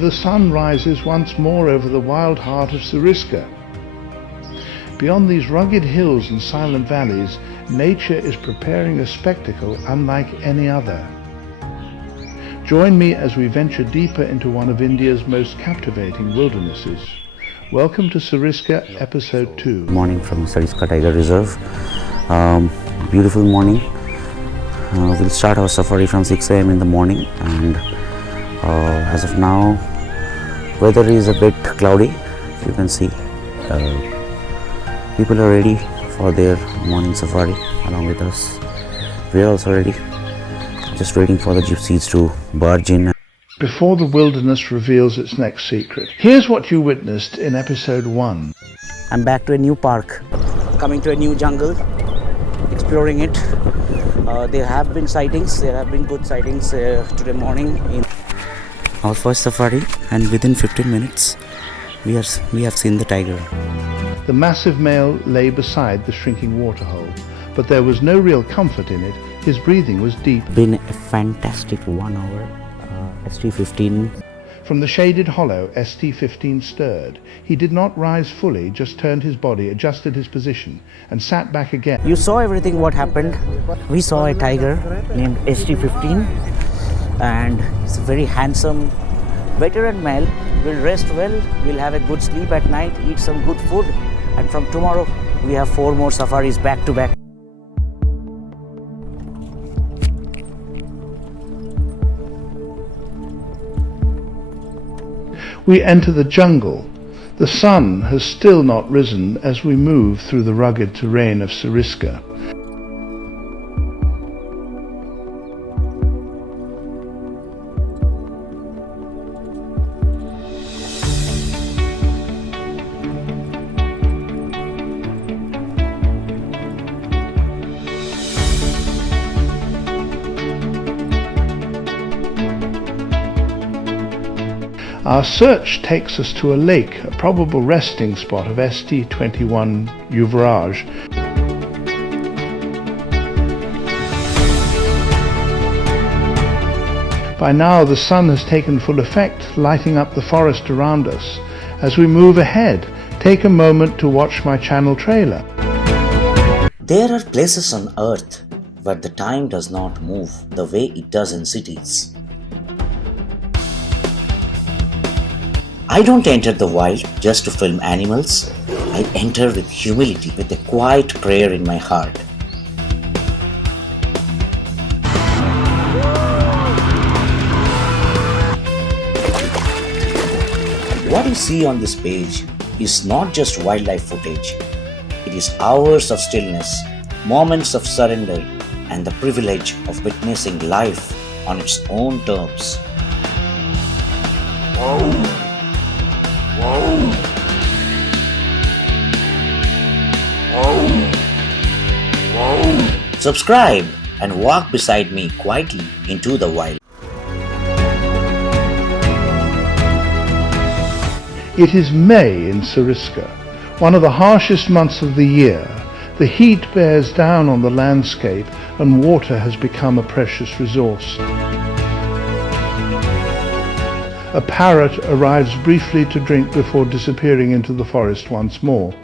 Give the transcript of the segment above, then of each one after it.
the sun rises once more over the wild heart of Sariska. Beyond these rugged hills and silent valleys, nature is preparing a spectacle unlike any other. Join me as we venture deeper into one of India's most captivating wildernesses. Welcome to Sariska, Episode 2. Morning from Sariska Tiger Reserve. Beautiful morning. We'll start our safari from 6 a.m. in the morning, and as of now, weather is a bit cloudy. You can see people are ready for their morning safari along with us. We are also ready, just waiting for the gypsies to barge in. Before the wilderness reveals its next secret, here's what you witnessed in Episode 1. I'm back to a new park, coming to a new jungle, exploring it. There have been sightings, there have been good sightings today morning in our first safari, and within 15 minutes we have seen the tiger. The massive male lay beside the shrinking waterhole, but there was no real comfort in it. His breathing was deep. Been a fantastic 1 hour. ST-21. From the shaded hollow, ST-21 stirred. He did not rise fully, just turned his body, adjusted his position, and sat back again. You saw everything what happened. We saw a tiger named ST-21, and it's a very handsome veteran male. Will rest well, will have a good sleep at night, eat some good food, and from tomorrow we have 4 more safaris back to back. We enter the jungle. The sun has still not risen as we move through the rugged terrain of Sariska. Our search takes us to a lake, a probable resting spot of ST-21 Yuvraj. By now the sun has taken full effect, lighting up the forest around us. As we move ahead, take a moment to watch my channel trailer. There are places on earth where the time does not move the way it does in cities. I don't enter the wild just to film animals. I enter with humility, with a quiet prayer in my heart. What you see on this page is not just wildlife footage. It is hours of stillness, moments of surrender, and the privilege of witnessing life on its own terms. Subscribe and walk beside me quietly into the wild. It is May in Sariska, one of the harshest months of the year. The heat bears down on the landscape and water has become a precious resource. A parrot arrives briefly to drink before disappearing into the forest once more.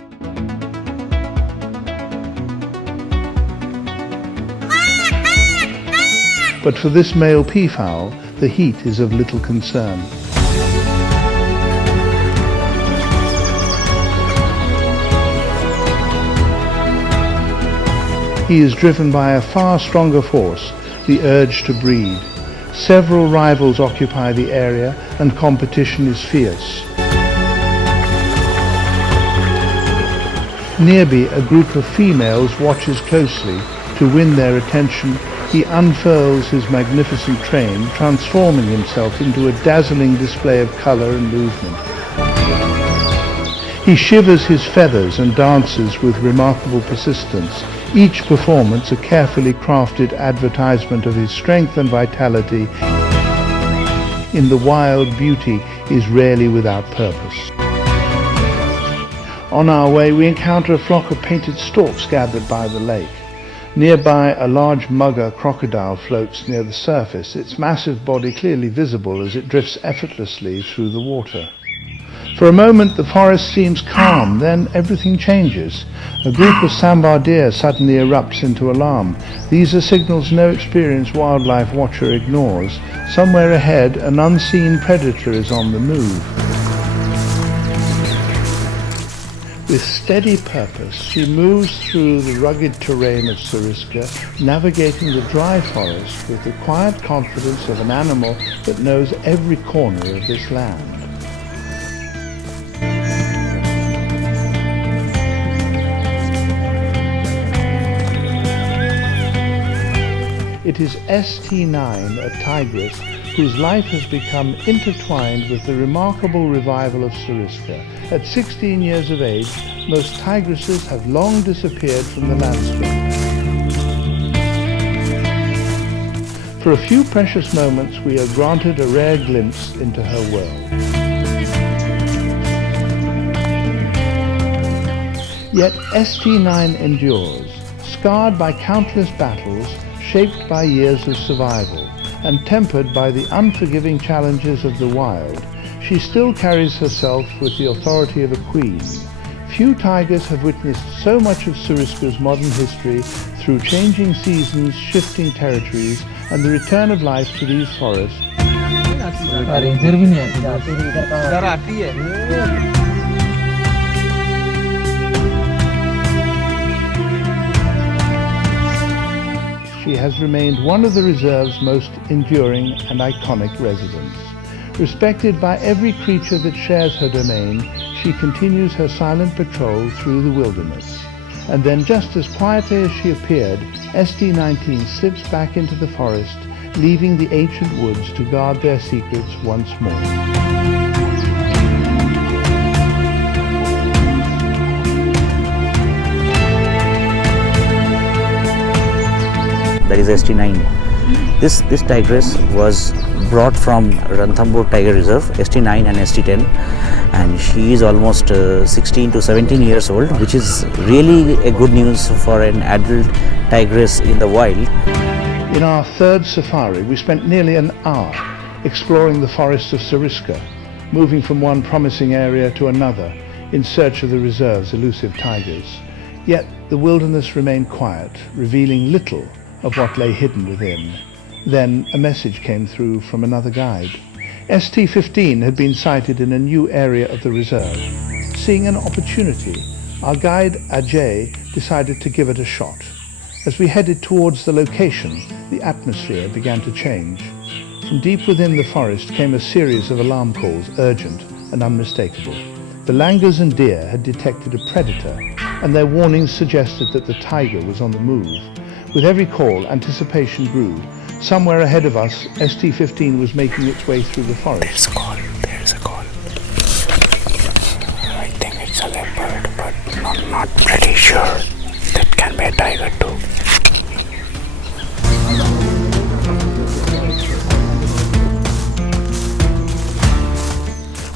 But for this male peafowl, the heat is of little concern. He is driven by a far stronger force, the urge to breed. Several rivals occupy the area and competition is fierce. Nearby, a group of females watches closely. To win their attention, he unfurls his magnificent train, transforming himself into a dazzling display of color and movement. He shivers his feathers and dances with remarkable persistence, each performance a carefully crafted advertisement of his strength and vitality. In the wild, beauty is rarely without purpose. On our way, we encounter a flock of painted storks gathered by the lake. Nearby, a large mugger crocodile floats near the surface, its massive body clearly visible as it drifts effortlessly through the water. For a moment, the forest seems calm, then everything changes. A group of sambar deer suddenly erupts into alarm. These are signals no experienced wildlife watcher ignores. Somewhere ahead, an unseen predator is on the move. With steady purpose, she moves through the rugged terrain of Sariska, navigating the dry forest with the quiet confidence of an animal that knows every corner of this land. It is ST-21, a tigress, whose life has become intertwined with the remarkable revival of Sariska. At 16 years of age, most tigresses have long disappeared from the landscape. For a few precious moments, we are granted a rare glimpse into her world. Yet ST-21 endures, scarred by countless battles, shaped by years of survival, and tempered by the unforgiving challenges of the wild. She still carries herself with the authority of a queen. Few tigers have witnessed so much of Sariska's modern history through changing seasons, shifting territories, and the return of life to these forests. She has remained one of the reserve's most enduring and iconic residents. Respected by every creature that shares her domain, she continues her silent patrol through the wilderness. And then, just as quietly as she appeared, ST-19 slips back into the forest, leaving the ancient woods to guard their secrets once more. That is ST-9. This tigress was brought from Ranthambore Tiger Reserve, ST-9 and ST-10, and she is almost 16 to 17 years old, which is really a good news for an adult tigress in the wild. In our third safari, we spent nearly an hour exploring the forests of Sariska, moving from one promising area to another in search of the reserve's elusive tigers. Yet the wilderness remained quiet, revealing little of what lay hidden within. Then a message came through from another guide. ST-15 had been sighted in a new area of the reserve. Seeing an opportunity, our guide Ajay decided to give it a shot. As we headed towards the location, the atmosphere began to change. From deep within the forest came a series of alarm calls, urgent and unmistakable. The langurs and deer had detected a predator, and their warnings suggested that the tiger was on the move. With every call, anticipation grew. Somewhere ahead of us, ST-15 was making its way through the forest. There's a call. I think it's a leopard, but I'm not pretty sure. That can be a tiger too.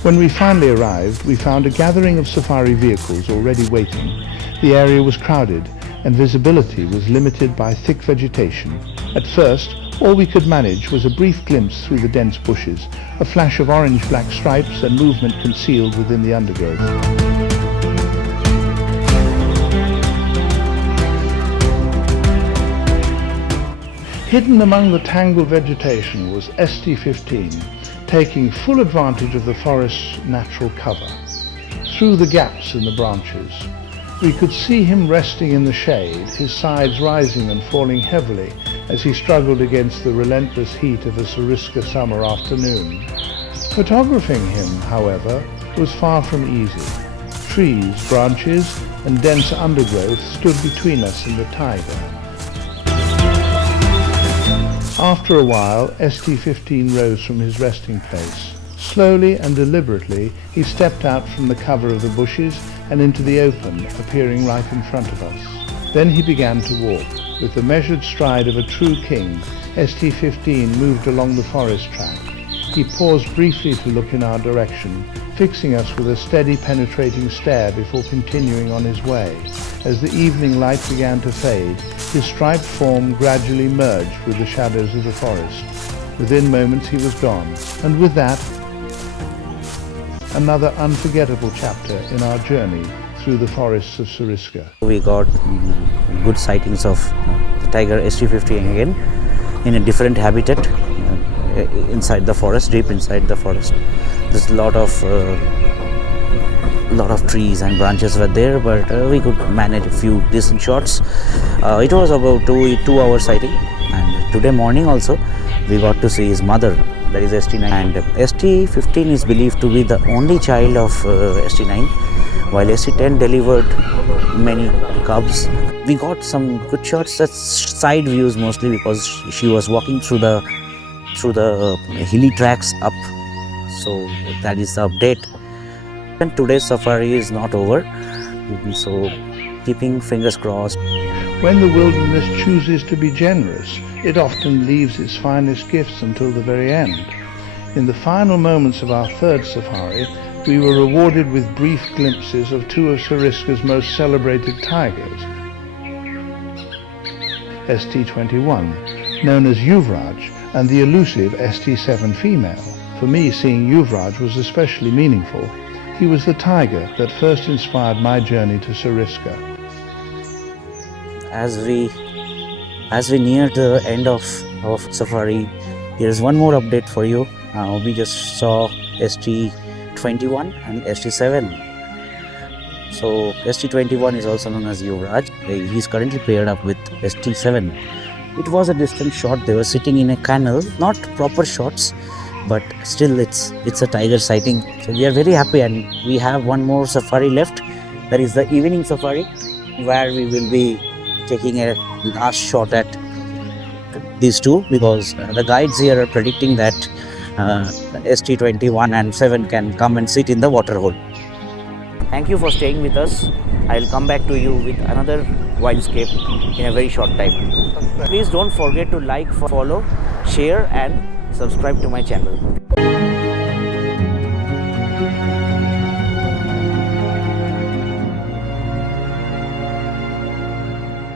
When we finally arrived, we found a gathering of safari vehicles already waiting. The area was crowded, and visibility was limited by thick vegetation. At first, all we could manage was a brief glimpse through the dense bushes, a flash of orange-black stripes and movement concealed within the undergrowth. Hidden among the tangled vegetation was ST-15, taking full advantage of the forest's natural cover. Through the gaps in the branches, we could see him resting in the shade, his sides rising and falling heavily as he struggled against the relentless heat of a Sariska summer afternoon. Photographing him, however, was far from easy. Trees, branches, and dense undergrowth stood between us and the tiger. After a while, ST-15 rose from his resting place. Slowly and deliberately, he stepped out from the cover of the bushes and into the open, appearing right in front of us. Then he began to walk. With the measured stride of a true king, ST-15 moved along the forest track. He paused briefly to look in our direction, fixing us with a steady penetrating stare before continuing on his way. As the evening light began to fade, his striped form gradually merged with the shadows of the forest. Within moments he was gone, and with that, another unforgettable chapter in our journey through the forests of Sariska. We got good sightings of the tiger ST-15 again in a different habitat inside the forest, deep inside the forest. There's a lot of trees and branches were there, but we could manage a few decent shots. It was about 2 hour sighting, and today morning also we got to see his mother, that is ST-9, and ST-15 is believed to be the only child of ST-9, while ST-10 delivered many cubs. We got some good shots, that's side views mostly, because she was walking through the hilly tracks up. So that is the update. And today's safari is not over, so keeping fingers crossed. When the wilderness chooses to be generous, it often leaves its finest gifts until the very end. In the final moments of our third safari, we were rewarded with brief glimpses of two of Sariska's most celebrated tigers. ST-21, known as Yuvraj, and the elusive ST-7 female. For me, seeing Yuvraj was especially meaningful. He was the tiger that first inspired my journey to Sariska. As we near the end of safari, here is one more update for you. We just saw ST-21 and ST-7. So ST-21 is also known as Yuvraj. He is currently paired up with ST-7. It was a distant shot. They were sitting in a canal, not proper shots, but still it's a tiger sighting. So we are very happy, and we have one more safari left. That is the evening safari, where we will be taking a last shot at these two, because the guides here are predicting that ST-21 and 7 can come and sit in the water hole. Thank you for staying with us. I will come back to you with another wildscape in a very short time. Please don't forget to like, follow, share and subscribe to my channel.